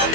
నమస్తే,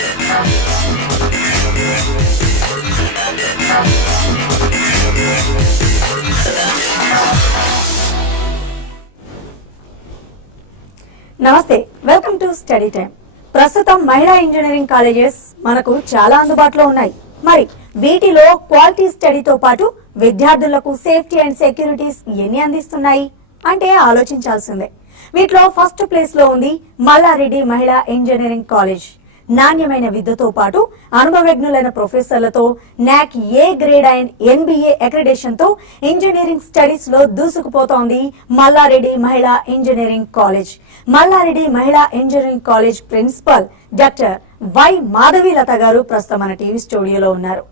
welcome to study time. ప్రస్తుతం మహిళా ఇంజనీరింగ్ కాలేజెస్ మనకు చాలా అందుబాటులో ఉన్నాయి. మరి వీటిలో క్వాలిటీ స్టడీతో పాటు విద్యార్థులకు సేఫ్టీ అండ్ సెక్యూరిటీస్ ఎన్ని అందిస్తున్నాయి అంటే ఆలోచించాల్సిందే. వీటిలో ఫస్ట్ ప్లేస్ లో ఉంది మల్లారెడ్డి మహిళా ఇంజనీరింగ్ కాలేజ్. నాణ్యమైన విద్యతో పాటు అనుభవజ్ఞులైన ప్రొఫెసర్లతో NAAC A grade and NBA accreditation తో ఇంజనీరింగ్ స్టడీస్ లో దూసుకుపోతోంది Malla Reddy Mahila engineering college. Malla Reddy Mahila engineering college principal doctor Y Madhavilatha గారు ప్రస్తుతం మన టీవీ స్టూడియోలో ఉన్నారు.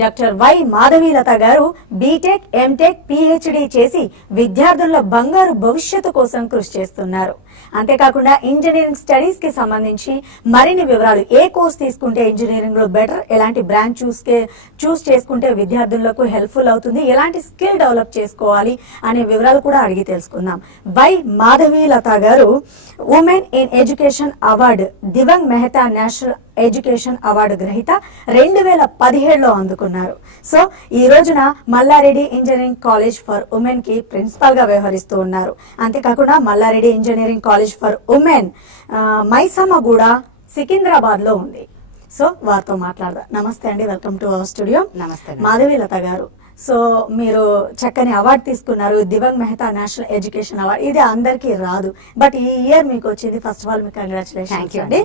డాక్టర్ వై మాధవీలత గారు బీటెక్, ఎంటెక్, PhD చేసి విద్యార్థుల బంగారు భవిష్యత్తు కోసం కృషి చేస్తున్నారు. అంతేకాకుండా ఇంజనీరింగ్ స్టడీస్ కి సంబంధించి మరిన్ని వివరాలు, ఏ కోర్స్ తీసుకుంటే ఇంజనీరింగ్ లో బెటర్, ఎలాంటి బ్రాంచ్ చూస్ చేసుకుంటే విద్యార్థులకు హెల్ప్ఫుల్ అవుతుంది, ఎలాంటి స్కిల్ డెవలప్ చేసుకోవాలి అనే వివరాలు కూడా అడిగి తెలుసుకుందాం. Y Madhavilatha garu women in education award, Divang Mehta national education award గ్రహీత 2017లో అందుకున్నారు. సో ఈ రోజున Mallareddy engineering college for women కి ప్రిన్సిపల్ గా వ్యవహరిస్తూ ఉన్నారు. అంతేకాకుండా Mallareddy engineering college for women Maisammaguda, Secunderabad లో ఉంది. సో వారితో మాట్లాడదాం. నమస్తే అండి, వెల్కమ్ టు అవర్ స్టూడియో. నమస్తే మాధవీలత గారు, సో మీరు చక్కని అవార్డు తీసుకున్నారు, దివంగ్ మెహతా నేషనల్ ఎడ్యుకేషన్ అవార్డు. ఇది అందరికీ రాదు, బట్ ఈ ఇయర్ మీకు వచ్చింది. ఫస్ట్ ఆఫ్ ఆల్ మీకు కంగ్రాచులేషన్స్ అండి.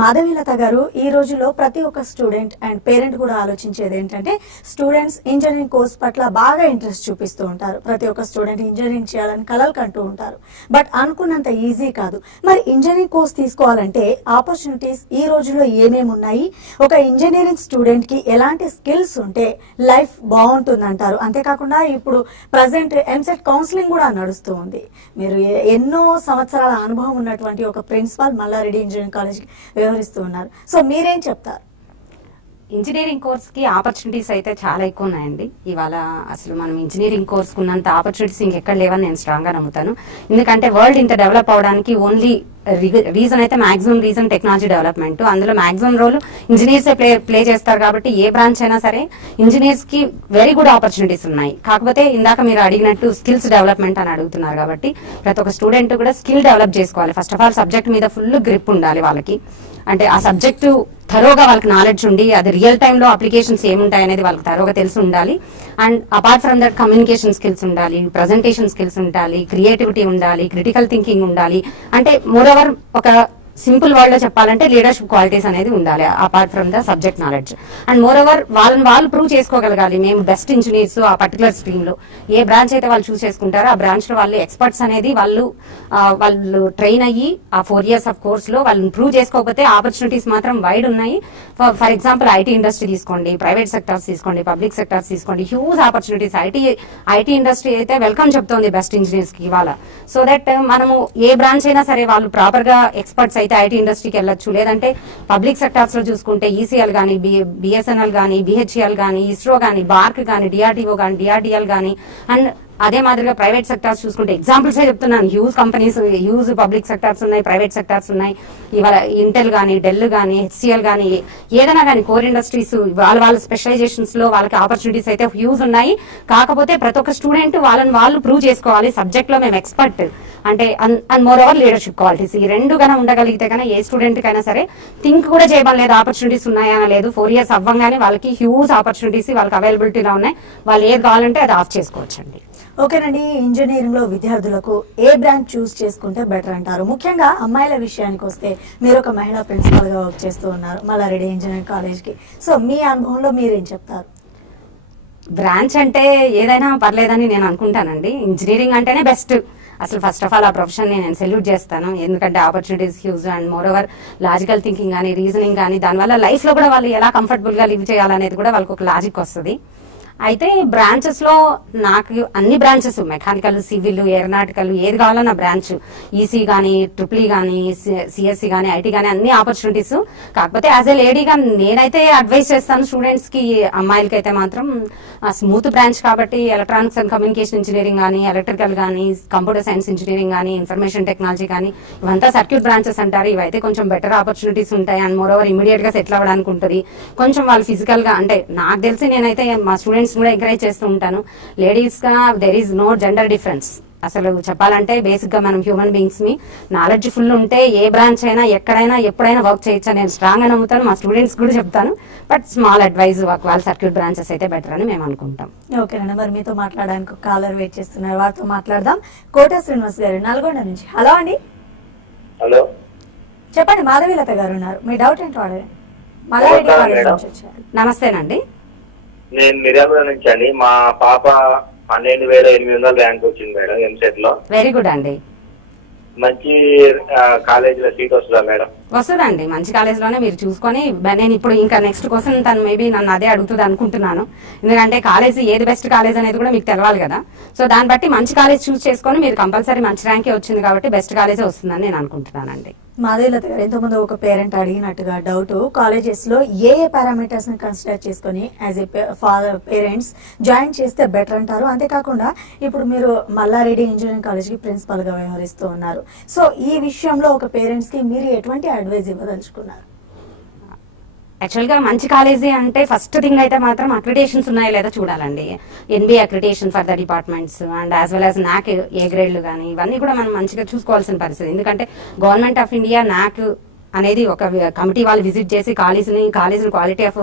మాధవీలత గారు, ఈ రోజుల్లో ప్రతి ఒక్క స్టూడెంట్ అండ్ పేరెంట్ కూడా ఆలోచించేది ఏంటంటే, స్టూడెంట్స్ ఇంజనీరింగ్ కోర్స్ పట్ల బాగా ఇంట్రెస్ట్ చూపిస్తూ ఉంటారు. ప్రతి ఒక్క స్టూడెంట్ ఇంజనీరింగ్ చేయాలని కలలు కంటూ ఉంటారు, బట్ అనుకున్నంత ఈజీ కాదు. మరి ఇంజనీరింగ్ కోర్స్ తీసుకోవాలంటే ఆపర్చునిటీస్ ఈ రోజుల్లో ఏమేమి ఉన్నాయి, ఒక ఇంజనీరింగ్ స్టూడెంట్ కి ఎలాంటి స్కిల్స్ ఉంటే లైఫ్ బాగుంటుంది అంటారు? అంతేకాకుండా ఇప్పుడు ప్రజెంట్ ఎంసెట్ కౌన్సిలింగ్ కూడా నడుస్తూ ఉంది. మీరు ఎన్నో సంవత్సరాల అనుభవం ఉన్నటువంటి ఒక ప్రిన్సిపల్ మల్లారెడ్డి ఇంజనీరింగ్ కాలేజ్ వ్యవహరిస్తూ ఉన్నారు. సో మీరేం చెప్తారు? ఇంజనీరింగ్ కోర్స్ కి ఆపర్చునిటీస్ అయితే చాలా ఎక్కువ ఉన్నాయండి. ఇవాళ అసలు మనం ఇంజనీరింగ్ కోర్స్ కున్నంత ఆపర్చునిటీస్ ఇంకెక్కడ లేవని నేను స్ట్రాంగ్ గా నమ్ముతాను. ఎందుకంటే వరల్డ్ ఇంత డెవలప్ అవడానికి ఓన్లీ రీజన్ అయితే మాక్సిమం రీజన్ టెక్నాలజీ డెవలప్మెంట్. అందులో మాక్సిమం రోల్ ఇంజనీర్స్ ప్లే చేస్తారు. కాబట్టి ఏ బ్రాంచ్ అయినా సరే ఇంజనీర్స్ కి వెరీ గుడ్ ఆపర్చునిటీస్ ఉన్నాయి. కాకపోతే ఇందాక మీరు అడిగినట్టు స్కిల్స్ డెవలప్మెంట్ అని అడుగుతున్నారు. కాబట్టి ప్రతి ఒక్క స్టూడెంట్ కూడా స్కిల్ డెవలప్ చేసుకోవాలి. ఫస్ట్ ఆఫ్ ఆల్ సబ్జెక్ట్ మీద ఫుల్ గ్రిప్ ఉండాలి వాళ్ళకి. అంటే ఆ సబ్జెక్టు థరోగా వాళ్ళకి నాలెడ్జ్ ఉండి, అది రియల్ టైంలో అప్లికేషన్స్ ఏముంటాయి అనేది వాళ్ళకి థరోగా తెలిసి ఉండాలి. And apart from that communication skills ఉండాలి, ప్రజెంటేషన్ స్కిల్స్ ఉండాలి, క్రియేటివిటీ ఉండాలి, క్రిటికల్ థింకింగ్ ఉండాలి. అంటే మోర్ ఓవర్ ఒక సింపుల్ వర్డ్ లో చెప్పాలంటే లీడర్షిప్ క్వాలిటీస్ అనేది ఉండాలి apart from the subject knowledge. And more over వాళ్ళు ప్రూవ్ చేసుకోగలగాలి, మేము బెస్ట్ ఇంజనీర్స్ ఆ పర్టికులర్ స్ట్రీమ్ లో. ఏ బ్రాంచ్ అయితే వాళ్ళు చూస్ చేసుకుంటారో ఆ బ్రాంచ్ లో వాళ్ళు ఎక్స్పర్ట్స్ అనేది వాళ్ళు ట్రైన్ అయ్యి ఆ 4 years ఆఫ్ కోర్స్ లో వాళ్ళని ప్రూవ్ చేసుకోకపోతే ఆపర్చునిటీస్ మాత్రం వైడ్ ఉన్నాయి. ఫర్ ఎగ్జాంపుల్ ఐటీ ఇండస్ట్రీ తీసుకోండి, ప్రైవేట్ సెక్టార్స్ తీసుకోండి, పబ్లిక్ సెక్టార్స్ తీసుకోండి, హ్యూజ్ ఆపర్చునిటీస్. ఐటీ ఇండస్ట్రీ అయితే వెల్కమ్ చెప్తోంది బెస్ట్ ఇంజనీర్స్ కి ఇవాళ. సో దట్ మనము ఏ బ్రాంచ్ అయినా సరే వాళ్ళు ప్రాపర్ గా ఎక్స్పర్ట్స్ అయితే ఐటీ ఇండస్ట్రీకి వెళ్ళొచ్చు. లేదంటే పబ్లిక్ సెక్టార్స్ లో చూసుకుంటే ECL గానీ, BSNL గానీ, BHEL గానీ, ఇస్రో గానీ, బార్క్ గానీ, DRDO గానీ, DRDL గానీ, అండ్ అదే మాదిరిగా ప్రైవేట్ సెక్టార్స్ చూసుకుంటే ఎగ్జాంపుల్స్ చెప్తున్నాను. Huge companies, huge public sectors ఉన్నాయి, ప్రైవేట్ సెక్టార్స్ ఉన్నాయి. ఇవాళ ఇంటెల్ గానీ, డెల్ గానీ, HCL గానీ, ఏదైనా కానీ కోర్ ఇండస్ట్రీస్ వాళ్ళ స్పెషలైజేషన్స్ లో వాళ్ళకి ఆపర్చునిటీస్ అయితే హ్యూజ్ ఉన్నాయి. కాకపోతే ప్రతి ఒక్క స్టూడెంట్ వాళ్ళు ప్రూవ్ చేసుకోవాలి, సబ్జెక్ట్ లో మేము ఎక్స్పర్ట్ అంటే. And more over leadership qualities, ఈ రెండు కన్నా ఉండగలిగితే కన్నా ఏ స్టూడెంట్ కైనా సరే థింక్ కూడా చేయడం లేదు ఆపర్చునిటీస్ ఉన్నాయా లేదు. 4 years అవ్వగానే వాళ్ళకి హ్యూజ్ ఆపర్చునిటీస్ వాళ్ళకి అవైలబిలిటీలో ఉన్నాయి. వాళ్ళు ఏది కావాలంటే అది ఆఫ్ చేసుకోవచ్చండి. ఓకేనండి, ఇంజనీరింగ్ లో విద్యార్థులకు ఏ బ్రాంచ్ చూస్ చేసుకుంటే బెటర్ అంటారు? ముఖ్యంగా అమ్మాయిల విషయానికి వస్తే మీరు ఒక మహిళా ప్రిన్సిపల్ గా వర్క్ చేస్తూ ఉన్నారు మల్లారెడ్డి ఇంజనీరింగ్ కాలేజ్ కి. సో మీ అనుభవంలో మీరేం చెప్తారు? బ్రాంచ్ అంటే ఏదైనా పర్లేదని నేను అనుకుంటానండి. ఇంజనీరింగ్ అంటేనే బెస్ట్. అసలు ఫస్ట్ ఆఫ్ ఆల్ ఆ ప్రొఫెషన్ నేను సెల్యూట్ చేస్తాను. ఎందుకంటే opportunities huge and more over logical thinking కానీ, రీజనింగ్ కానీ, దానివల్ల లైఫ్ లో కూడా వాళ్ళు ఎలా కంఫర్టబుల్ గా లివ్ చేయాలనేది కూడా వాళ్ళకి ఒక లాజిక్ వస్తుంది. అయితే బ్రాంచెస్ లో నాకు అన్ని బ్రాంచెస్ మెకానికల్, సివిల్, ఏరోనాటికల్ ఏది కావాలో నా బ్రాంచ్, ఈసీ గానీ, ట్రిపుల్ గానీ, సిఎస్సి గానీ, ఐటీ గానీ అన్ని ఆపర్చునిటీస్. కాకపోతే యాజ్ ఎ లేడీగా నేనైతే అడ్వైస్ చేస్తాను స్టూడెంట్స్ కి, అమ్మాయిలకి అయితే మాత్రం స్మూత్ బ్రాంచ్ కాబట్టి ఎలక్ట్రానిక్స్ అండ్ కమ్యూనికేషన్ ఇంజనీరింగ్ గానీ, ఎలక్ట్రికల్ గానీ, కంప్యూటర్ సైన్స్ ఇంజనీరింగ్ గానీ, ఇన్ఫర్మేషన్ టెక్నాలజీ గానీ ఇవంతా సర్క్యూట్ బ్రాంచెస్ అంటారు. ఇవైతే కొంచెం బెటర్ ఆపర్చునిటీస్ ఉంటాయి అండ్ మోర్ ఓవర్ ఇమీడియట్ గా సెటిల్ అవ్వడానికి ఉంటుంది. కొంచెం వాళ్ళు ఫిజికల్ గా అంటే నాకు తెలిసి నేనైతే మా స్టూడెంట్స్ కూడా ఎంకరేజ్ చేస్తూ ఉంటాను. లేడీస్ గా there is no gender difference. అసలు చెప్పాలంటే బేసిక్ గా మనం హ్యూమన్ బీయింగ్స్ ని నాలెడ్జ్ ఫుల్ ఉంటే ఏ బ్రాంచ్ అయినా ఎక్కడైనా ఎప్పుడైనా వర్క్ చేయొచ్చు నేను స్ట్రాంగ్ గా నమ్ముతాను. మా స్టూడెంట్స్ కూడా చెప్తాను. బట్ స్మాల్ అడ్వైజ్ వాళ్ళ సర్క్యూట్ బ్రాంచెస్ అయితే బెటర్ అని మేము అనుకుంటాం. ఓకేనండి, మరి మీతో మాట్లాడడానికి కాలర్ వెయిట్ చేస్తున్నారు, వారితో మాట్లాడదాం. కోట శ్రీనివాస్ గారు నల్గొండ నుంచి. హలో అండి. హలో చెప్పండి, మాధవీలత గారు ఉన్నారు, మీ డౌట్ ఏంటో అడగండి. మల్లారెడ్డి కాలేజ్ నుంచి వచ్చారు. నమస్తేనండి. నేను మిర్యాలగూడ నుంచి అండి. మా పాప 12,800 ర్యాంక్ వచ్చింది మేడం ఎంసెట్ లో. వెరీ గుడ్ అండి. మంచి కాలేజీలో సీట్ వస్తుందా మేడం? వస్తుందండి, మంచి కాలేజ్ లోనే మీరు చూసుకొని. నేను ఇప్పుడు ఇంకా నెక్స్ట్ క్వశ్చన్ తను మేబీ నన్ను అదే అడుగుతుంది అనుకుంటున్నాను. ఎందుకంటే కాలేజ్ ఏది బెస్ట్ కాలేజ్ అనేది కూడా మీకు తెలవాలి కదా. సో దాన్ని బట్టి మంచి కాలేజ్ చూస్ చేసుకొని మీరు కంపల్సరీ మంచి ర్యాంకే వచ్చింది కాబట్టి బెస్ట్ కాలేజే వస్తుందని నేను అనుకుంటున్నానండి. మాధవీలత గారు, ఎంతోమంది ఒక పేరెంట్ అడిగినట్టుగా డౌట్, కాలేజెస్ లో ఏ పారామీటర్స్ ని కన్సిడర్ చేసుకుని యాజ్ ఏ పేరెంట్స్ జాయిన్ చేస్తే బెటర్ అంటారు? అంతేకాకుండా ఇప్పుడు మీరు మల్లారెడ్డి ఇంజనీరింగ్ కాలేజ్ కి ప్రిన్సిపల్ గా వ్యవహరిస్తూ ఉన్నారు. సో ఈ విషయంలో ఒక పేరెంట్స్ కి మీరు ఎటువంటి అడ్వైజ్ ఇవ్వదలుచుకున్నారు? యాక్చువల్ గా మంచి కాలేజీ అంటే ఫస్ట్ థింగ్ అయితే మాత్రం అక్రిడేషన్స్ ఉన్నాయో లేదో చూడాలండి. NBA accreditation for the departments and as well as నాక్ ఏ గ్రేడ్లు కానీ ఇవన్నీ కూడా మనం మంచిగా చూసుకోవాల్సిన పరిస్థితి. ఎందుకంటే గవర్నమెంట్ ఆఫ్ ఇండియా నాక్ అనేది ఒక కమిటీ వాళ్ళు విజిట్ చేసి కాలేజీని క్వాలిటీ ఆఫ్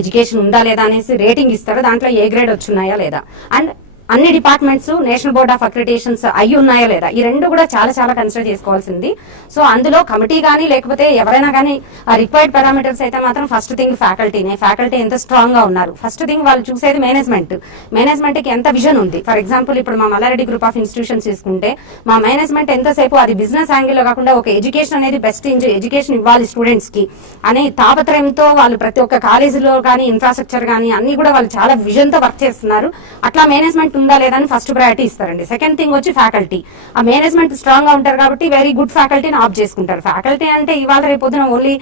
ఎడ్యుకేషన్ ఉందా లేదా అనేసి రేటింగ్ ఇస్తారు. దాంట్లో ఏ గ్రేడ్ వచ్చున్నాయా లేదా అండ్ అన్ని departments national board of accreditations అయ్యి ఉన్నాయా లేదా, ఈ రెండు కూడా చాలా చాలా కన్సిడర్ చేసుకోవాల్సింది. సో అందులో కమిటీ కానీ లేకపోతే ఎవరైనా కానీ ఆ రిక్వైర్డ్ పారామీటర్స్ అయితే మాత్రం ఫస్ట్ థింగ్ ఫ్యాకల్టీ ఎంత స్ట్రాంగ్ గా ఉన్నారు. ఫస్ట్ థింగ్ వాళ్ళు చూసేది మేనేజ్మెంట్ కి ఎంత విజన్ ఉంది. ఫర్ ఎగ్జాంపుల్ ఇప్పుడు మా మల్లారెడ్డి గ్రూప్ ఆఫ్ ఇన్స్టిట్యూషన్స్ తీసుకుంటే మా మేనేజ్మెంట్ ఎంతసేపు అది బిజినెస్ యాంగిల్ లో కాకుండా ఒక ఎడ్యుకేషన్ అనేది బెస్ట్ ఎడ్యుకేషన్ ఇవ్వాలి స్టూడెంట్స్ కి అనే తాపత్రయంతో వాళ్ళు ప్రతి ఒక్క కాలేజీలో కానీ ఇన్ఫ్రాస్ట్రక్చర్ కానీ అన్ని కూడా వాళ్ళు చాలా విజన్ తో వర్క్ చేస్తున్నారు. అట్లా మేనేజ్మెంట్ ఉందా లేదా అని ఫస్ట్ ప్రయారిటీ ఇస్తారండి. సెకండ్ థింగ్ వచ్చి ఫ్యాకల్టీ. ఆ మేనేజ్మెంట్ స్ట్రాంగ్ గా ఉంటారు కాబట్టి వెరీ గుడ్ ఫ్యాకల్టీని ఆప్ చేసుకుంటారు. ఫ్యాకల్టీ అంటే ఇవాళ రేపొద్దున ఓన్లీ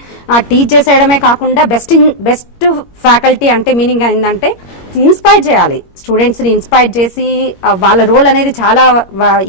టీచ్ చేసేయడమే కాకుండా బెస్ట్ ఫ్యాకల్టీ అంటే మీనింగ్ ఏంటంటే ఇన్స్పైర్ చేయాలి, స్టూడెంట్స్ ని ఇన్స్పైర్ చేసి వాళ్ళ రోల్ అనేది చాలా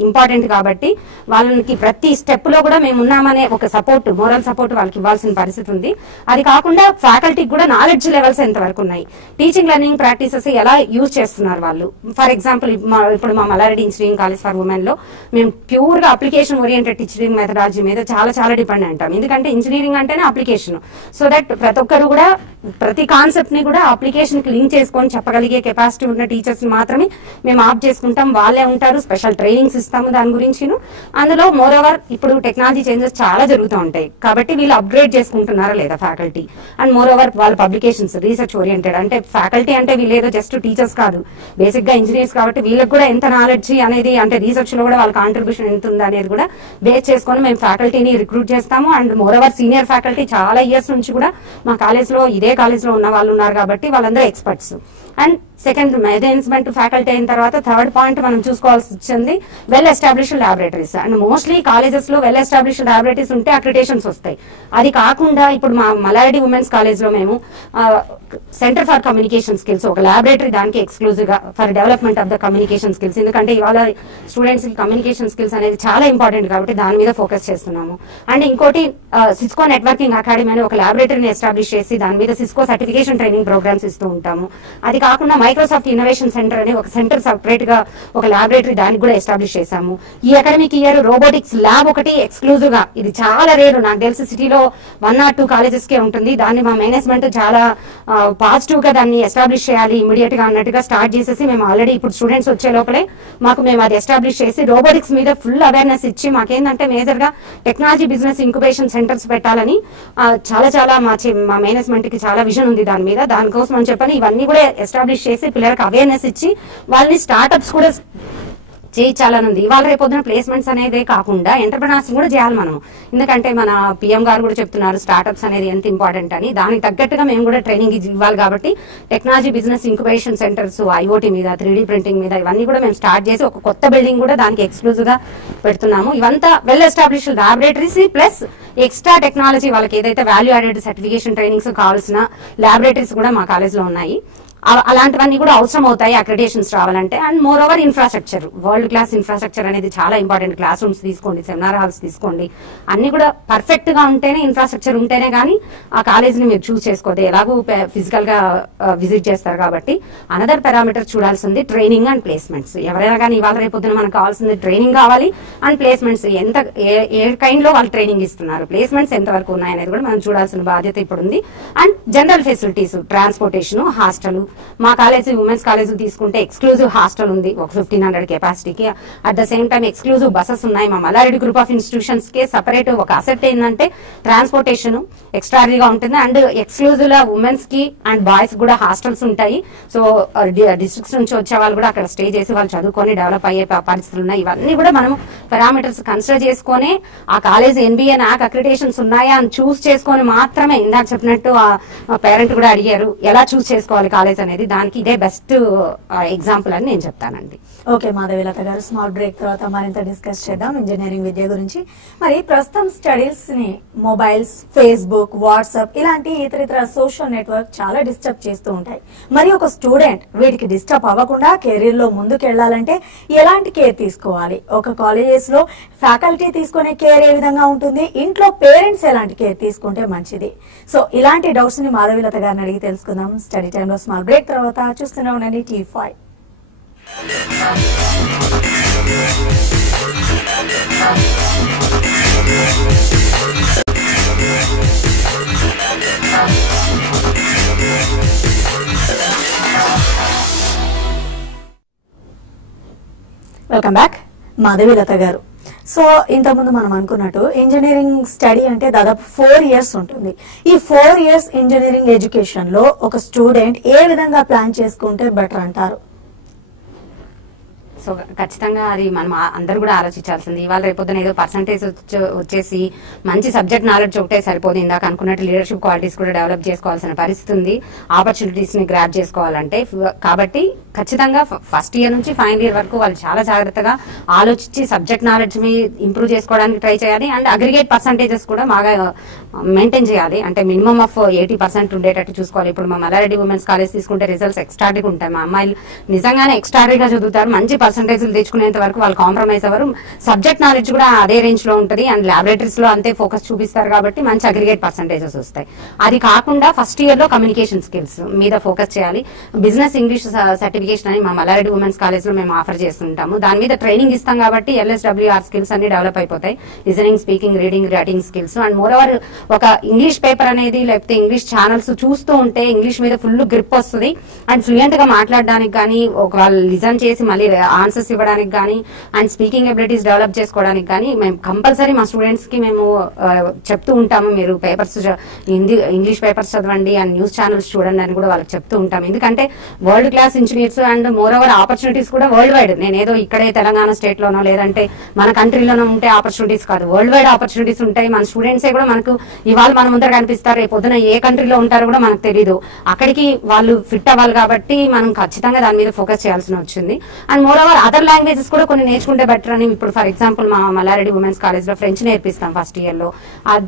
ఇంపార్టెంట్ కాబట్టి వాళ్ళకి ప్రతి స్టెప్ లో కూడా మేము ఉన్నామనే ఒక సపోర్ట్, మోరల్ సపోర్ట్ వాళ్ళకి ఇవ్వాల్సిన పరిస్థితి ఉంది. అది కాకుండా ఫ్యాకల్టీకి కూడా నాలెడ్జ్ లెవెల్స్ ఎంత వరకు ఉన్నాయి, టీచింగ్ లెర్నింగ్ ప్రాక్టీసెస్ ఎలా యూజ్ చేస్తున్నారు వాళ్ళు. ఫర్ ఎగ్జాంపుల్ ఇప్పుడు మా Malla Reddy engineering college for women లో మేము ప్యూర్ గా అప్లికేషన్ ఓరియంటెడ్ టీచింగ్ మెథడాలజీ మీద చాలా చాలా డిపెండ్ అంటాం. ఎందుకంటే ఇంజనీరింగ్ అంటేనే అప్లికేషన్. సో దట్ ప్రతి ఒక్కరు కూడా ప్రతి కాన్సెప్ట్ ని కూడా అప్లికేషన్ కి లింక్ చేసుకొని చెప్పగలిగే కెపాసిటీ ఉన్న టీచర్స్ మాత్రమే మేము ఆప్ చేసుకుంటాం. వాళ్ళే ఉంటారు, స్పెషల్ ట్రైనింగ్స్ ఇస్తాము దాని గురించి. అందులో మోర్ ఓవర్ ఇప్పుడు టెక్నాలజీ చేంజెస్ చాలా జరుగుతూ ఉంటాయి కాబట్టి వీళ్ళు అప్గ్రేడ్ చేసుకుంటున్నారా లేదా ఫ్యాకల్టీ. అండ్ మోర్ ఓవర్ వాళ్ళ పబ్లికేషన్స్ రీసెర్చ్ ఓరియంటెడ్. అంటే ఫ్యాకల్టీ అంటే వీళ్ళు ఏదో జస్ట్ టీచర్స్ కాదు, బేసిక్ గా ఇంజనీర్స్ కాబట్టి వీళ్ళకి కూడా ఎంత నాలెడ్జ్ అనేది అంటే రీసెర్చ్ లో కూడా వాళ్ళ కాంట్రిబ్యూషన్ ఎంత ఉంది అనేది కూడా బేస్ చేసుకొని మేము ఫ్యాకల్టీని రిక్రూట్ చేస్తాము. And more over senior faculty చాలా ఇయర్స్ నుంచి కూడా మా కాలేజ్ లో ఇదే కాలేజ్ లో ఉన్న వాళ్ళు ఉన్నారు కాబట్టి వాళ్ళందరూ experts. And second management faculty అయిన తర్వాత థర్డ్ పాయింట్ మనం చూసుకోవాల్సి వచ్చింది well established laboratories. And mostly colleges లో వెల్ ఎస్టాబ్లిష్డ్ ల్యాబొరేటరీస్ ఉంటే అక్రిడేషన్స్ వస్తాయి. అది కాకుండా ఇప్పుడు మా మల్లారెడ్డి ఉమెన్స్ కాలేజ్ లో మేము సెంటర్ ఫర్ కమ్యూనికేషన్ స్కిల్స్ ఒక ల్యాబొరేటరీ దానికి ఎక్స్క్లూజివ్ గా for development of the communication skills. ఎందుకంటే ఇవాళ స్టూడెంట్స్ కి కమ్యూనికేషన్ స్కిల్స్ అనేది చాలా ఇంపార్టెంట్ కాబట్టి దాని మీద ఫోకస్ చేస్తున్నాము. అండ్ ఇంకోటి సిస్కో నెట్వర్కింగ్ అకాడమీ అని ఒక ల్యాబొరేటరీని ఎస్టాబ్లిష్ చేసి దాని మీద సిస్కో సర్టిఫికేషన్ ట్రైనింగ్ ప్రోగ్రామ్స్ ఇస్తూ ఉంటాము. అది కాకుండా మైక్రోసాఫ్ట్ ఇన్నోవేషన్ సెంటర్ అని ఒక సెంటర్ సపరేట్ గా ఒక ల్యాబొరేటరీ దానికి కూడా ఎస్టాబ్లిష్ చేశాము. ఈ అకాడమిక్ ఇయర్ రోబోటిక్స్ ల్యాబ్ ఒకటి ఎక్స్క్లూజివ్ గా, ఇది చాలా రేరు, నాకు తెలిసి సిటీలో 1 or 2 కాలేజెస్ కే ఉంటుంది. దాన్ని మా మేనేజ్మెంట్ చాలా పాజిటివ్ గా దాన్ని ఎస్టాబ్లిష్ చేయాలి ఇమీడియట్ గా అన్నట్టుగా స్టార్ట్ చేసేసి మేము ఆల్రెడీ ఇప్పుడు స్టూడెంట్స్ వచ్చే లోపలే మేము అది ఎస్టాబ్లిష్ చేసి రోబోటిక్స్ మీద ఫుల్ అవేర్నెస్ ఇచ్చి మాకేంటంటే మేజర్ గా టెక్నాలజీ బిజినెస్ ఇంక్యుబేషన్ సెంటర్స్ పెట్టాలని చాలా చాలా మా మేనేజ్మెంట్ కి చాలా విజన్ ఉంది దాని మీద. దానికోసం అని చెప్పని ఇవన్నీ కూడా ఎస్టాబ్లిష్ చేసి పిల్లలకు అవేర్నెస్ ఇచ్చి వాళ్ళని స్టార్ట్అప్స్ కూడా చేయించాలని ఉంది. ఇవాళ రేపొద్దున ప్లేస్మెంట్స్ అనేదే కాకుండా ఎంటర్ప్రినర్స్ కూడా చేయాలి మనం. ఎందుకంటే మన పిఎం గారు కూడా చెప్తున్నారు స్టార్ట్అప్స్ అనేది ఎంత ఇంపార్టెంట్ అని. దానికి తగ్గట్టుగా మేము కూడా ట్రైనింగ్ ఇవ్వాలి కాబట్టి technology business incubation centres, IoT మీద, 3D ప్రింటింగ్ మీద ఇవన్నీ కూడా మేము స్టార్ట్ చేసి ఒక కొత్త బిల్డింగ్ కూడా దానికి ఎక్స్క్లూజివ్ గా పెడుతున్నాము. ఇవంతా well established laboratories plus extra technology వాళ్ళకి ఏదైతే వాల్యూ యాడెడ్ సర్టిఫికేషన్ ట్రైనింగ్స్ కావాల్సిన ల్యాబొరేటరీస్ కూడా మా కాలేజ్ లో ఉన్నాయి. అలాంటివన్నీ కూడా అవసరం అవుతాయి అక్రిడేషన్స్ రావాలంటే. And more over infrastructure, world class infrastructure అనేది చాలా ఇంపార్టెంట్. క్లాస్ రూమ్స్ తీసుకోండి, సెమినార్ హాల్స్ తీసుకోండి, అన్ని కూడా పర్ఫెక్ట్ గా ఉంటేనే, ఇన్ఫ్రాస్ట్రక్చర్ ఉంటేనే కానీ ఆ కాలేజ్ ని మీరు చూస్ చేసుకోవద్దు. ఎలాగో ఫిజికల్ గా విజిట్ చేస్తారు కాబట్టి అనదర్ పారామీటర్ చూడాల్సింది ట్రైనింగ్ అండ్ ప్లేస్మెంట్స్. ఎవరైనా కానీ ఇవాళ రేపొద్దున మనకు కావాల్సింది ట్రైనింగ్ కావాలి అండ్ ప్లేస్మెంట్స్. ఎంత ఏ కైండ్ లో వాళ్ళు ట్రైనింగ్ ఇస్తున్నారు, ప్లేస్మెంట్స్ ఎంత వరకు ఉన్నాయనేది కూడా మనం చూడాల్సిన బాధ్యత ఇప్పుడు ఉంది. And general facilities, transportation, hostel. మా కాలేజ్ ఉమెన్స్ కాలేజ్ తీసుకుంటే ఎక్స్క్లూజివ్ హాస్టల్ ఉంది ఒక 1500 కెపాసిటీకి. At the same time exclusive buses ఉన్నాయి. మా మల్లారెడ్డి గ్రూప్ ఆఫ్ ఇన్స్టిట్యూషన్స్ కి సెపరేట్ ఒక అసెట్ ఏంటంటే ట్రాన్స్పోర్టేషన్ ఎక్స్ట్రాడరీగా ఉంటుంది. అండ్ ఎక్స్క్లూజివ్ గా ఉమెన్స్ కి అండ్ బాయ్స్ కూడా హాస్టల్స్ ఉంటాయి. సో డిస్ట్రిక్ట్స్ నుంచి వచ్చే వాళ్ళు కూడా అక్కడ స్టే చేసి వాళ్ళు చదువుకొని డెవలప్ అయ్యే పరిస్థితులు ఉన్నాయి. ఇవన్నీ కూడా మనం పారామీటర్స్ కన్సిడర్ చేసుకొని ఆ కాలేజ్ NBA NAAC అక్రిడేషన్స్ ఉన్నాయా అని చూస్ చేసుకొని మాత్రమే, ఇందాక చెప్పినట్టు పేరెంట్ కూడా అడిగారు ఎలా చూస్ చేసుకోవాలి కాలేజ్ అనేది, దానికి ఇదే బెస్ట్ ఎగ్జాంపుల్ అని నేను చెప్తానండి. ఓకే మాధవీలత గారు, స్మాల్ బ్రేక్ తర్వాత మరింత డిస్కస్ చేద్దాం ఇంజనీరింగ్ విద్య గురించి. మరి ప్రస్తుతం స్టడీస్ ని మొబైల్స్, ఫేస్బుక్, వాట్సాప్ ఇలాంటి ఇతరితర సోషల్ నెట్వర్క్ చాలా డిస్టర్బ్ చేస్తూ ఉంటాయి. మరి ఒక స్టూడెంట్ వీటికి డిస్టర్బ్ అవ్వకుండా కెరీర్ లో ముందుకు వెళ్లాలంటే ఎలాంటి కేర్ తీసుకోవాలి? ఒక కాలేజెస్ లో ఫ్యాకల్టీ తీసుకునే కేర్ ఏ విధంగా ఉంటుంది? ఇంట్లో పేరెంట్స్ ఎలాంటి కేర్ తీసుకుంటే మంచిది? సో ఇలాంటి డౌట్స్ ని మాధవీలత గారిని అడిగి తెలుసుకుందాం స్టడీ టైమ్ లో. స్మాల్ బ్రేక్ తర్వాత చూస్తూనే ఉండండి T5. Welcome back. మాధవీలత గారు, సో ఇంతకుముందు మనం అనుకున్నట్టు ఇంజనీరింగ్ స్టడీ అంటే దాదాపు 4 years ఉంటుంది. ఈ 4 years ఇంజనీరింగ్ ఎడ్యుకేషన్ లో ఒక స్టూడెంట్ ఏ విధంగా ప్లాన్ చేసుకుంటే బెటర్ అంటారు? సో ఖచ్చితంగా అది మనం అందరూ కూడా ఆలోచించాల్సింది. ఇవాళ రేపొద్దున ఏదో పర్సంటేజ్ వచ్చేసి మంచి సబ్జెక్ట్ నాలెడ్జ్ ఒకటే సరిపోదు. ఇందాక అనుకున్నట్టు లీడర్షిప్ క్వాలిటీస్ కూడా డెవలప్ చేసుకోవాల్సిన పరిస్థితి ఉంది, ఆపర్చునిటీస్ ని గ్రాప్ చేసుకోవాలంటే. కాబట్టి ఖచ్చితంగా ఫస్ట్ ఇయర్ నుంచి ఫైనల్ ఇయర్ వరకు వాళ్ళు చాలా జాగ్రత్తగా ఆలోచించి సబ్జెక్ట్ నాలెడ్జ్ ని ఇంప్రూవ్ చేసుకోవడానికి ట్రై చేయాలి. అండ్ అగ్రిగేట్ పర్సంటేజెస్ కూడా బాగా మెయింటైన్ చేయాలి. అంటే మినిమం ఆఫ్ 80% ఉండేటట్టు చూసుకోవాలి. ఇప్పుడు మా మల్లారెడ్డి ఉమెన్స్ కాలేజ్ తీసుకుంటే రిజల్ట్స్ ఎక్స్ట్రాడరీగా ఉంటాయి. మా అమ్మాయిలు నిజంగానే ఎక్స్ట్రాడరీగా చదువుతారు, మంచి పర్సంటేజ్లు తెచ్చుకునేంత వరకు వాళ్ళు కాంప్రమైజ్ అవ్వరు. సబ్జెక్ట్ నాలెడ్జ్ కూడా అదే రేంజ్ లో ఉంటుంది అండ్ ల్యాబొరేటరీస్ లో అంతే ఫోకస్ చూపిస్తారు కాబట్టి మంచి అగ్రిగేట్ పర్సంటేజెస్ వస్తాయి. అది కాకుండా ఫస్ట్ ఇయర్ లో కమ్యూనికేషన్ స్కిల్స్ మీద ఫోకస్ చేయాలి. బిజినెస్ ఇంగ్లీష్ సర్టిఫికేషన్ అని మా మల్లారెడ్డి ఉమెన్స్ కాలేజ్ లో మేము ఆఫర్ చేస్తుంటాము. దాని మీద ట్రైనింగ్ ఇస్తాం కాబట్టి LSWR స్కిల్స్ అన్ని డెవలప్ అయిపోతాయి. Listening, speaking, reading, writing skills. And more over ఒక ఇంగ్లీష్ పేపర్ అనేది లేకపోతే ఇంగ్లీష్ ఛానల్స్ చూస్తూ ఉంటే ఇంగ్లీష్ మీద ఫుల్ గ్రిప్ వస్తుంది. అండ్ ఫ్లూయెంట్ గా మాట్లాడడానికి కానీ, ఒక వాళ్ళు లిజన్ చేసి మళ్ళీ ఆన్సర్స్ ఇవ్వడానికి కానీ, అండ్ స్పీకింగ్ ఎబిలిటీస్ డెవలప్ చేసుకోవడానికి కానీ మేము కంపల్సరీ మా స్టూడెంట్స్ కి మేము చెప్తూ ఉంటాము. మీరు పేపర్స్ ఇంగ్లీష్ పేపర్స్ చదవండి అండ్ న్యూస్ ఛానల్స్ చూడండి అని కూడా వాళ్ళకి చెప్తూ ఉంటాము. ఎందుకంటే world class engineers and more over opportunities కూడా వరల్డ్ వైడ్. నేనేదో ఇక్కడే తెలంగాణ స్టేట్ లోనో లేదంటే మన కంట్రీలోనో ఉంటే ఆపర్చునిటీస్ కాదు, వరల్డ్ వైడ్ ఆపర్చునిటీస్ ఉంటాయి. మన స్టూడెంట్సే కూడా మనకు ఇవాళ మన ముందర కనిపిస్తారు, రేపు పొద్దున ఏ కంట్రీలో ఉంటారో కూడా మనకు తెలియదు. అక్కడికి వాళ్ళు ఫిట్ అవ్వాలి కాబట్టి మనం ఖచ్చితంగా దాని మీద ఫోకస్ చేయాల్సి వచ్చింది. And more over other languages కూడా కొన్ని నేర్చుకుంటే బెటర్ అని. ఇప్పుడు ఫర్ ఎగ్జాంపుల్ మా మల్లారెడ్డి ఉమెన్స్ కాలేజ్ లో ఫ్రెంచ్ నేర్పిస్తాం ఫస్ట్ ఇయర్ లో.